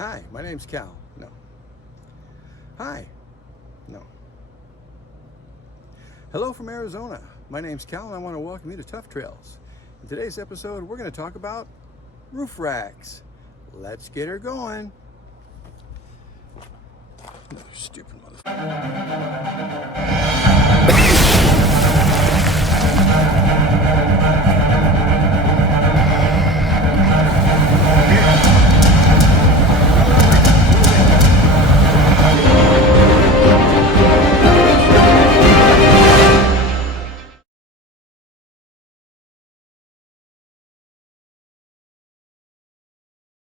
Hi, my name's Cal. No. Hi. No. Hello from Arizona. My name's Cal and I want to welcome you to Tough Trails. In today's episode, we're going to talk about roof racks. Let's get her going. Another stupid motherfucker.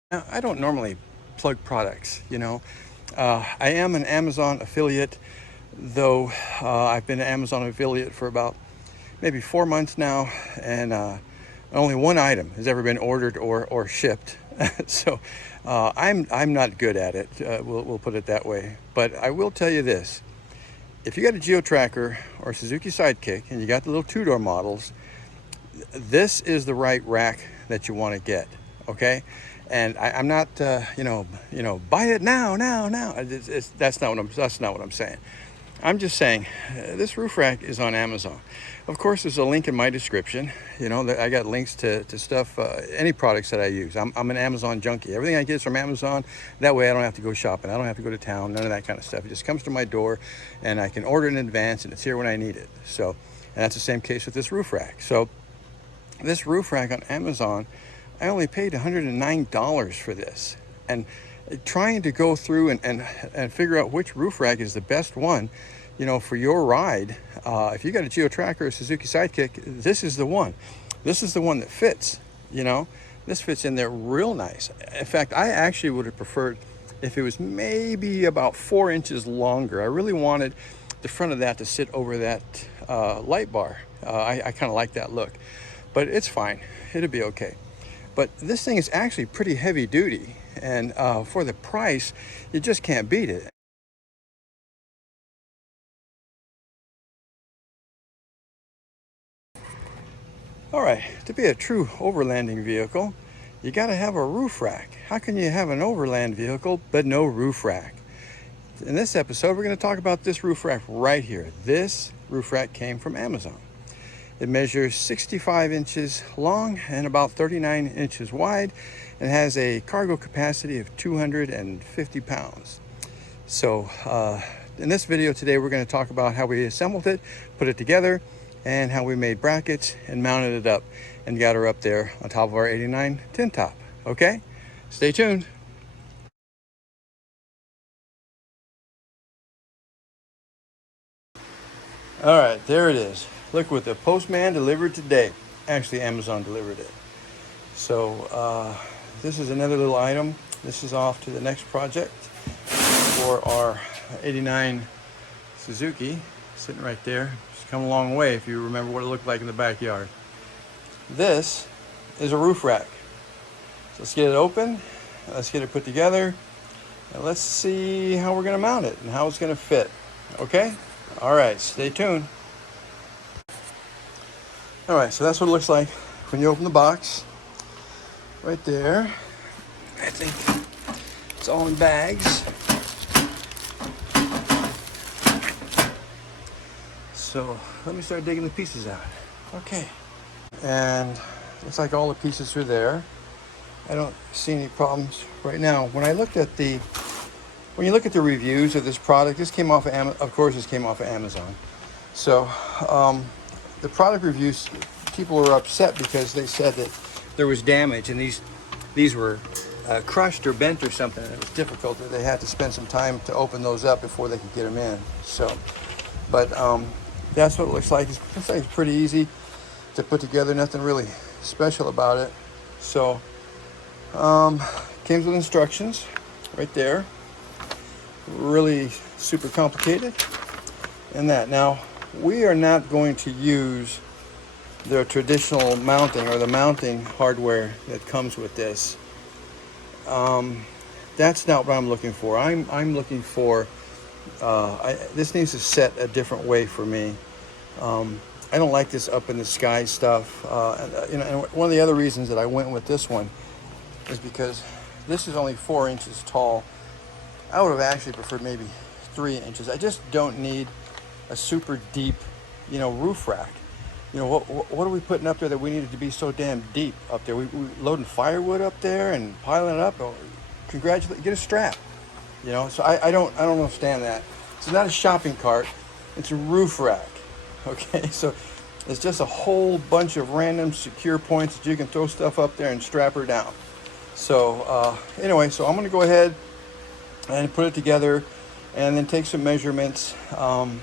Now, I don't normally plug products, you know. I am an Amazon affiliate, though I've been an Amazon affiliate for about maybe 4 months now, and only one item has ever been ordered or shipped. So I'm not good at it. We'll put it that way. But I will tell you this: if you got a Geo Tracker or Suzuki Sidekick, and you got the little two-door models, this is the right rack that you want to get. Okay. And I'm not, buy it now. That's not what I'm saying. I'm just saying, this roof rack is on Amazon. Of course, there's a link in my description. You know, I got links to stuff, any products that I use. I'm an Amazon junkie. Everything I get is from Amazon. That way I don't have to go shopping. I don't have to go to town, none of that kind of stuff. It just comes to my door and I can order in advance and it's here when I need it. So, and that's the same case with this roof rack. So this roof rack on Amazon, I only paid $109 for this. And trying to go through and figure out which roof rack is the best one, you know, for your ride. If you got a Geo Tracker or Suzuki Sidekick, this is the one. This is the one that fits, you know. This fits in there real nice. In fact, I actually would have preferred if it was maybe about 4 inches longer. I really wanted the front of that to sit over that light bar. I kind of like that look. But it's fine. It'll be okay. But this thing is actually pretty heavy duty, and for the price, you just can't beat it. All right, to be a true overlanding vehicle, you got to have a roof rack. How can you have an overland vehicle but no roof rack? In this episode, we're going to talk about this roof rack right here. This roof rack came from Amazon. It measures 65 inches long and about 39 inches wide and has a cargo capacity of 250 pounds. So in this video today, we're going to talk about how we assembled it, put it together, and how we made brackets and mounted it up and got her up there on top of our 89 tin top. Okay, stay tuned. All right, there it is. Look what the postman delivered today. Actually, Amazon delivered it. So this is another little item. This is off to the next project for our 89 Suzuki, sitting right there. It's come a long way if you remember what it looked like in the backyard. This is a roof rack. So let's get it open. Let's get it put together. And let's see how we're going to mount it and how it's going to fit. Okay? All right, stay tuned. All right, so that's what it looks like when you open the box. Right there. I think it's all in bags. So let me start digging the pieces out. Okay. And looks like all the pieces are there. I don't see any problems right now. When you look at the reviews of this product, this came off of Amazon. Of course, this came off of Amazon. So the product reviews, people were upset because they said that there was damage and these were crushed or bent or something. It was difficult. They had to spend some time to open those up before they could get them in. So, but that's what it looks like. It looks like it's pretty easy to put together. Nothing really special about it. So, came with instructions right there. Really super complicated. And that now, we are not going to use the traditional mounting or the mounting hardware that comes with this. That's not what I'm looking for. I'm looking for, this needs to set a different way for me. I don't like this up in the sky stuff. And one of the other reasons that I went with this one is because this is only 4 inches tall. I would have actually preferred maybe 3 inches. I just don't need a super deep, roof rack. What are we putting up there that we needed to be so damn deep up there? We loading firewood up there and piling it up. Oh, congratulate, get a strap. So I don't understand that. It's not a shopping cart. It's a roof rack. Okay, so it's just a whole bunch of random secure points that you can throw stuff up there and strap her down. So anyway, so I'm going to go ahead and put it together, and then take some measurements and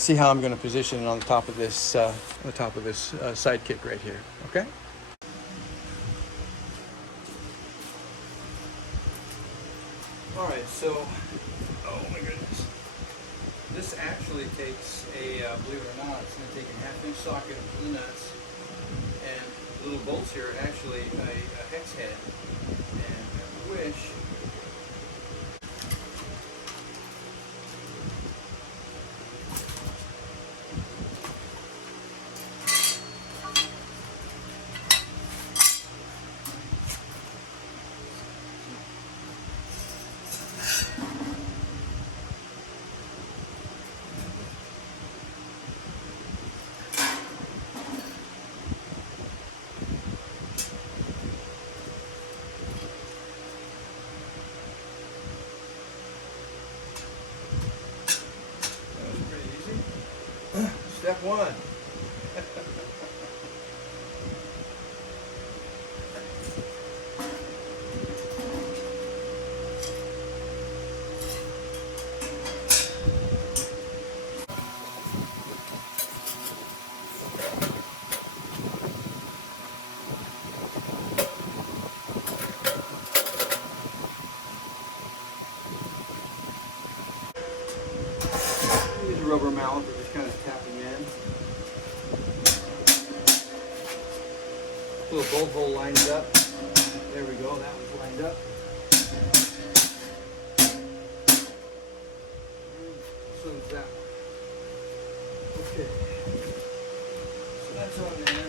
see how I'm going to position it on the top of this Sidekick right here. Okay. All right. So, oh my goodness, this actually takes a believe it or not, it's going to take a 1/2-inch socket for the nuts, and the little bolts here are actually a hex head, and I wish. Step one. Use a rubber mallet for just kind of tapping in. Little bolt hole lines up. There we go, that one's lined up. So is that one. Okay. So that's on there.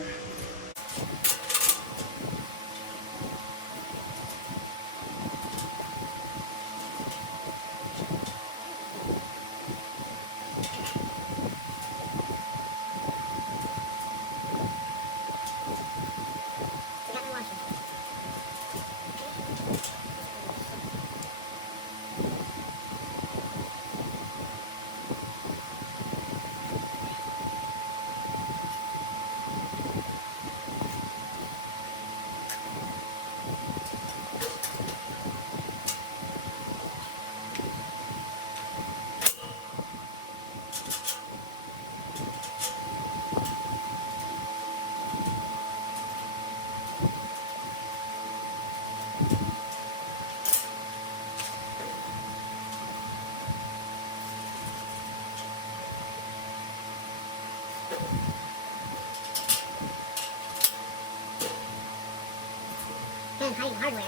And hiding hardware.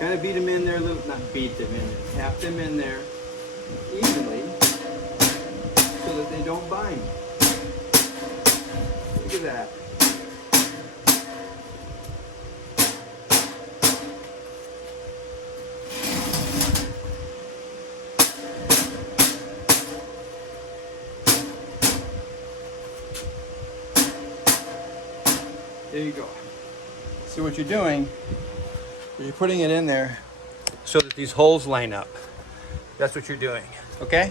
Kind of beat them in there a little, not beat them in there, tap them in there evenly so that they don't bind. Look at that. There you go. See what you're doing? You're putting it in there so that these holes line up. That's what you're doing, okay?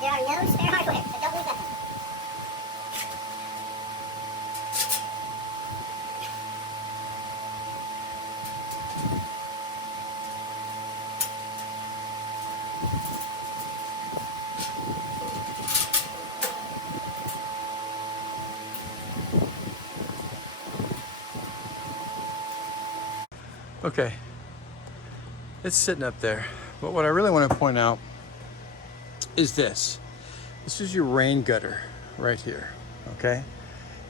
There are no spare hardware, so don't lose that. Okay, it's sitting up there. But what I really want to point out is this. This is your rain gutter right here, okay?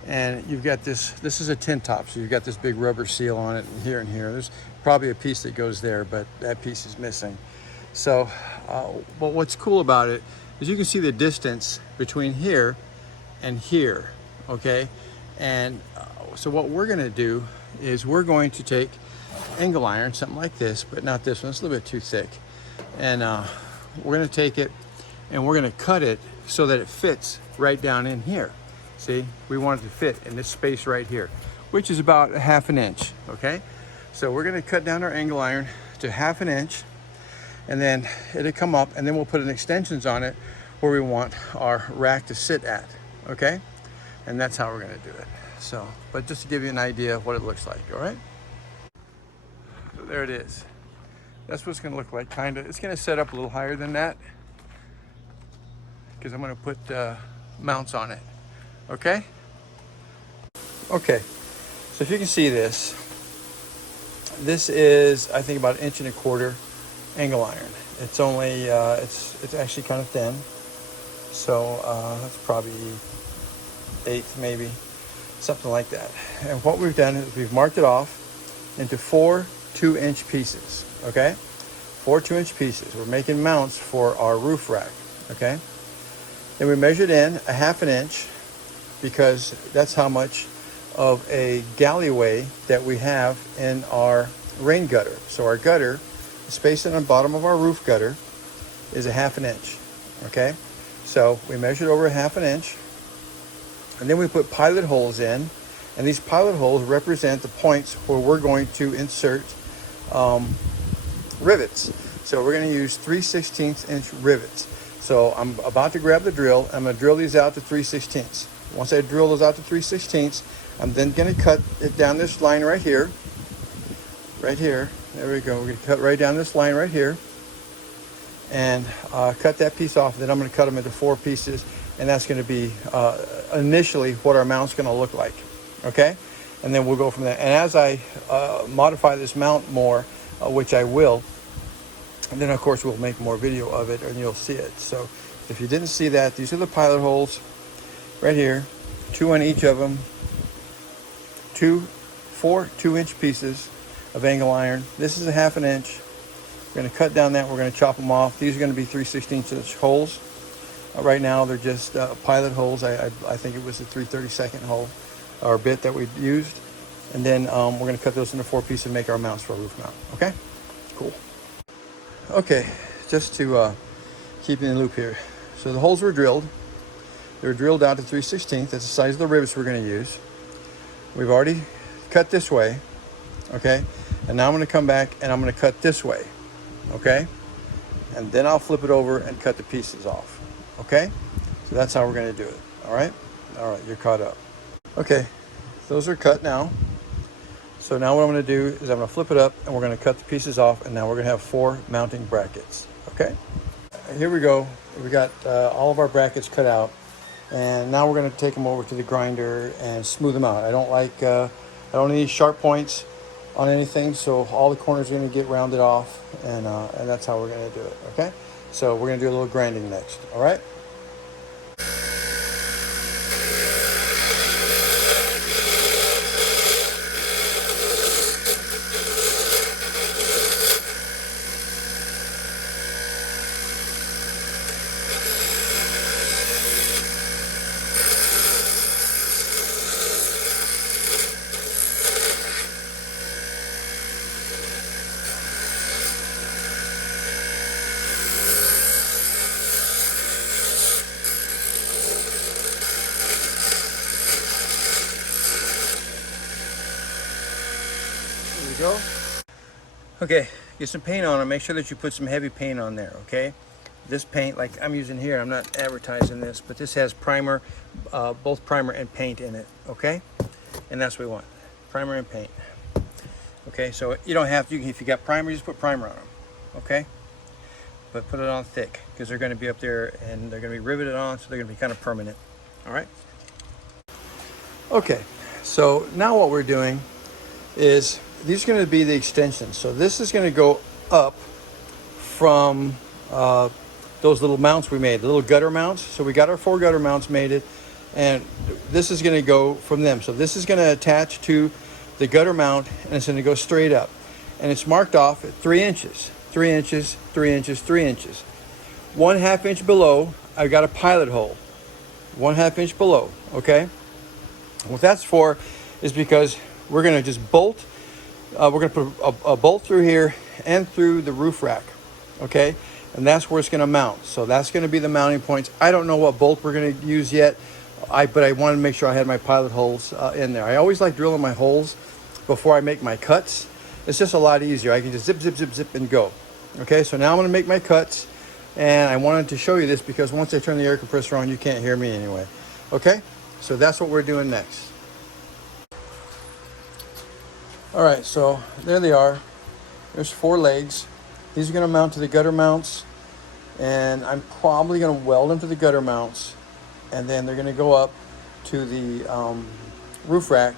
And you've got this is a tin top, so you've got this big rubber seal on it and here. There's probably a piece that goes there, but that piece is missing. So, but what's cool about it is you can see the distance between here and here, okay? And so what we're gonna do is we're going to take angle iron, something like this, but not this one, it's a little bit too thick. And we're gonna take it and we're gonna cut it so that it fits right down in here. See, we want it to fit in this space right here, which is about 1/2 inch, okay? So we're gonna cut down our angle iron to 1/2 inch, and then it'll come up, and then we'll put an extensions on it where we want our rack to sit at, okay? And that's how we're gonna do it. So, but just to give you an idea of what it looks like, all right? So there it is. That's what it's gonna look like, kinda. It's gonna set up a little higher than that because I'm gonna put mounts on it, okay? Okay, so if you can see this, this is, I think, about 1.25 inch angle iron. It's only, it's actually kind of thin. So that's probably 1/8 maybe, something like that. And what we've done is we've marked it off into 4 2-inch pieces, okay? 4 2-inch pieces. We're making mounts for our roof rack, okay? Then we measured in 1/2 inch because that's how much of a galleyway that we have in our rain gutter. So our gutter, the space on the bottom of our roof gutter is 1/2 inch, okay? So we measured over 1/2 inch, and then we put pilot holes in, and these pilot holes represent the points where we're going to insert rivets. So we're going to use 3/16 inch rivets. So I'm about to grab the drill. I'm going to drill these out to 3/16. Once I drill those out to 3/16, I'm then going to cut it down this line right here. Right here. There we go. We're going to cut right down this line right here. And cut that piece off. Then I'm going to cut them into 4 pieces. And that's going to be initially what our mount's going to look like. Okay? And then we'll go from there. And as I modify this mount more, which I will, and then of course we'll make more video of it and you'll see it. So if you didn't see that, these are the pilot holes right here, 2 on each of them, 4 2-inch pieces of angle iron. This is 1/2 inch. We're going to cut down that. We're going to chop them off. These are going to be 3/16 inch holes. Right now they're just pilot holes. I think it was a 3/32 hole or bit that we used. And then we're going to cut those into 4 pieces and make our mounts for a roof mount. Okay? Cool. Okay, just to keep you in the loop here. So the holes were drilled. They were drilled out to 3/16. That's the size of the rivets we're going to use. We've already cut this way. Okay? And now I'm going to come back and I'm going to cut this way. Okay? And then I'll flip it over and cut the pieces off. Okay? So that's how we're going to do it. All right? All right, you're caught up. Okay, those are cut now. So now what I'm going to do is I'm going to flip it up and we're going to cut the pieces off, and now we're going to have 4 mounting brackets. Okay? Here we go. We got all of our brackets cut out, and now we're going to take them over to the grinder and smooth them out. I don't need sharp points on anything, so all the corners are going to get rounded off, and that's how we're going to do it. Okay? So we're going to do a little grinding next. All right? Go. Okay, get some paint on them. Make sure that you put some heavy paint on there, okay? this paint, like I'm using here, I'm not advertising this, but this has primer, both primer and paint in it, okay? And that's what we want, primer and paint. Okay, so you don't have to, if you got primer, you just put primer on them, okay? But put it on thick, because they're going to be up there and they're going to be riveted on, so they're going to be kind of permanent, all right? Okay, so now what we're doing is, these are going to be the extensions. So this is going to go up from those little mounts we made, the little gutter mounts. So we got our 4 gutter mounts made, and this is going to go from them. So this is going to attach to the gutter mount, and it's going to go straight up. And it's marked off at 3 inches, 3 inches, 3 inches, 3 inches. 1/2 inch below, I've got a pilot hole. 1/2 inch below, okay? What that's for is because we're going to just bolt, we're going to put a bolt through here and through the roof rack, okay? And that's where it's going to mount. So that's going to be the mounting points. I don't know what bolt we're going to use yet, but I wanted to make sure I had my pilot holes in there. I always like drilling my holes before I make my cuts. It's just a lot easier. I can just zip, zip, zip, zip, and go. Okay, so now I'm going to make my cuts, and I wanted to show you this because once I turn the air compressor on, you can't hear me anyway. Okay, so that's what we're doing next. All right, so there they are. There's 4 legs. These are going to mount to the gutter mounts, and I'm probably going to weld them to the gutter mounts, and then they're going to go up to the roof rack,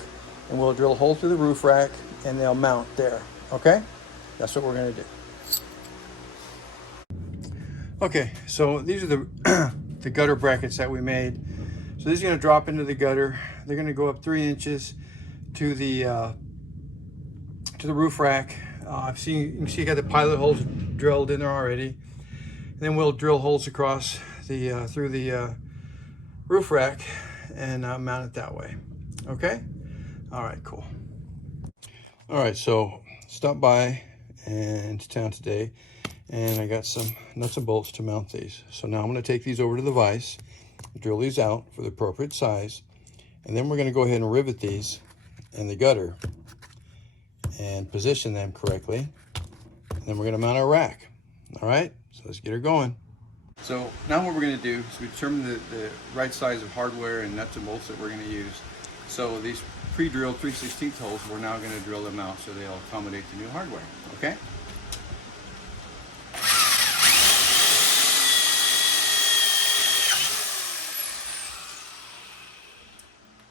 and we'll drill a hole through the roof rack, and they'll mount there. Okay, that's what we're going to do. Okay, so these are the the gutter brackets that we made. So these are going to drop into the gutter. They're going to go up 3 inches to the roof rack. You can see I got the pilot holes drilled in there already. And then we'll drill holes across the through the roof rack and mount it that way. Okay. All right. Cool. All right. So stopped by and town today, and I got some nuts and bolts to mount these. So now I'm going to take these over to the vise, drill these out for the appropriate size, and then we're going to go ahead and rivet these in the gutter and position them correctly. And then we're going to mount our rack. All right, so let's get her going. So now what we're going to do is we determine the right size of hardware and nuts and bolts that we're going to use. So these pre-drilled 3/16 holes, we're now going to drill them out so they'll accommodate the new hardware. Okay.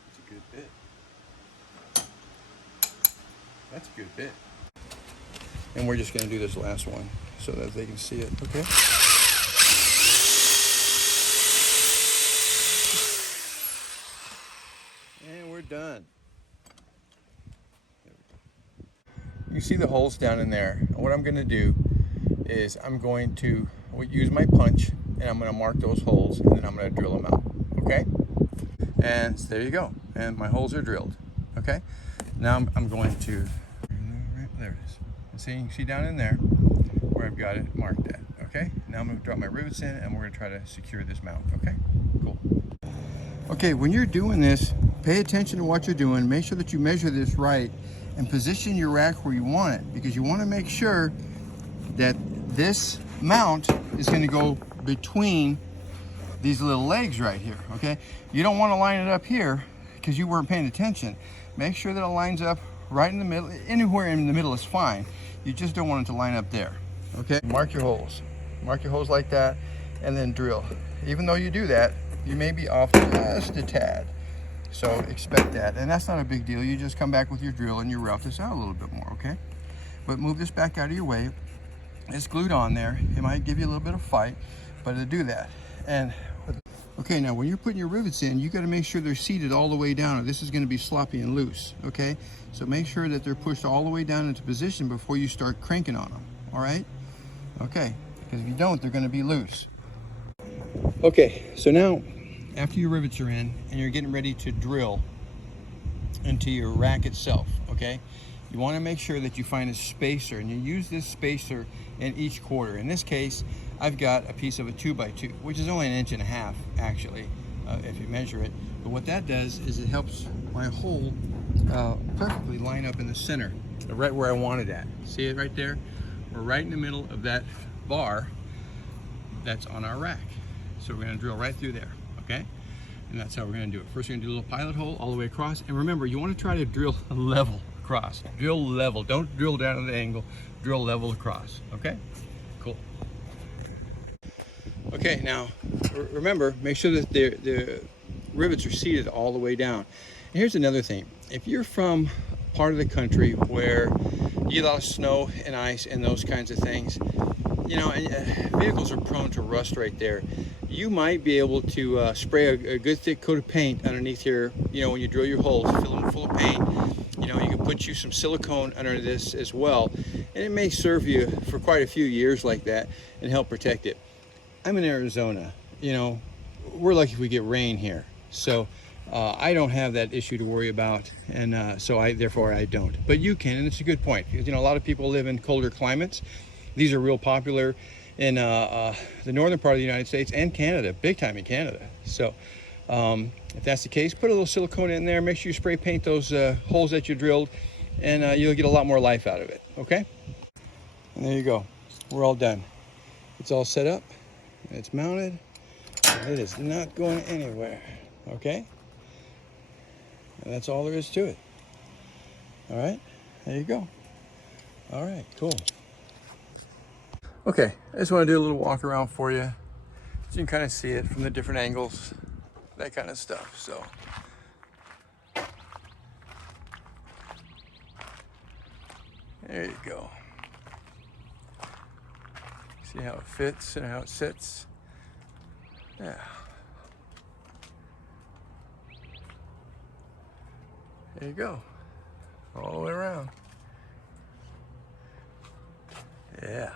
That's a good bit. That's a good bit. And we're just going to do this last one so that they can see it, okay? And we're done. There we go. You see the holes down in there. What I'm going to do is I'm going to use my punch, and I'm going to mark those holes, and then I'm going to drill them out, okay? And there you go. And my holes are drilled, okay? Now I'm going to, there it is. See down in there where I've got it marked at, okay? Now I'm going to drop my rivets in, and we're going to try to secure this mount, okay? Cool. Okay, when you're doing this, pay attention to what you're doing. Make sure that you measure this right and position your rack where you want it, because you want to make sure that this mount is going to go between these little legs right here, okay? You don't want to line it up here because you weren't paying attention. Make sure that it lines up right in the middle. Anywhere in the middle is fine. You just don't want it to line up there, okay? Mark your holes. Mark your holes like that, and then drill. Even though you do that, you may be off just a tad. So expect that, and that's not a big deal. You just come back with your drill and you rough this out a little bit more, okay? But move this back out of your way. It's glued on there. It might give you a little bit of fight, but it'll do that. And okay, now when you're putting your rivets in, you got to make sure they're seated all the way down, or this is going to be sloppy and loose, okay? So make sure that they're pushed all the way down into position before you start cranking on them, all right? Okay, because if you don't, they're going to be loose. Okay, so now after your rivets are in and you're getting ready to drill into your rack itself, okay? You want to make sure that you find a spacer, and you use this spacer in each quarter. In this case, I've got a piece of a 2x2, which is only 1.5 inches actually, if you measure it. But what that does is it helps my hole perfectly line up in the center, right where I want it at. See it right there? We're right in the middle of that bar, that's on our rack. So we're going to drill right through there, okay? And that's how we're going to do it. First, we're going to do a little pilot hole all the way across. And remember, you want to try to drill level across. Drill level. Don't drill down at an angle. Drill level across, okay? Cool. Okay, now remember, make sure that the rivets are seated all the way down. And here's another thing. If you're from a part of the country where you get a lot of snow and ice and those kinds of things, you know, and vehicles are prone to rust right there, you might be able to spray a good thick coat of paint underneath here. You know, when you drill your holes, fill them full of paint. You know, you can put you some silicone under this as well, and it may serve you for quite a few years like that and help protect it. I'm in Arizona. You know, we're lucky if we get rain here, so I don't have that issue to worry about, and therefore I don't. But you can, and it's a good point, because you know a lot of people live in colder climates. These are real popular in the northern part of the United States and Canada, big time in Canada. So if that's the case, put a little silicone in there. Make sure you spray paint those holes that you drilled, and you'll get a lot more life out of it. Okay? And there you go. We're all done. It's all set up. It's mounted. It is not going anywhere. Okay? And that's all there is to it. All right? There you go. All right, cool. Okay, I just want to do a little walk around for you so you can kind of see it from the different angles, that kind of stuff. So, there you go. See how it fits and how it sits. Yeah. There you go. All the way around. Yeah.